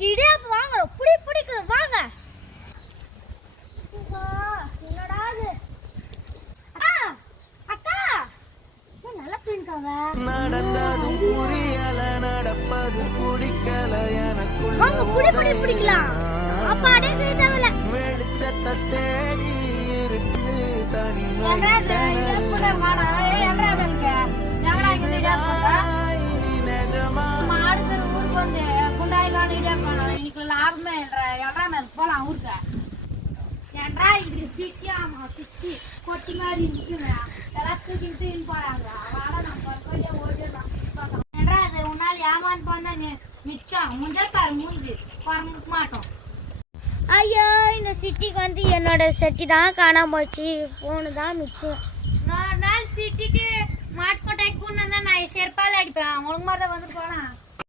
இன்னைக்கு இடியாப்பம் வாங்குறோம். பிடிக்கிறோம் வாங்க. என்னடா இது? அக்கா அக்கா நல்லா பிடிக்காங்க. வாங்க பிடிக்கலாம். சாப்பாடே செய்ய தேவையில்ல. லாபமே போலாம் ஊருக்கு ஏன்டா இது சிட்டியாமா சிட்டி கொட்டி மாதிரி இருக்குங்க. எல்லாம் தூக்கிட்டு போறாங்க. ஏன்டா அது உன்னால் ஏமாந்து போந்தா மிச்சம் முஞ்சல் பாரு மூஞ்சி குறைக்க மாட்டோம். ஐயோ இந்த சிட்டிக்கு வந்து என்னோட செட்டி தான் காணாம போச்சு. போனு தான் மிச்சம். இன்னொரு நாள் சிட்டிக்கு மாட்டுக்கொட்டாய்க்கு கூண்டு வந்தா நான் செருப்பால் அடிப்பேன். ஒழுங்கு மாதிரி தான் வந்து போனா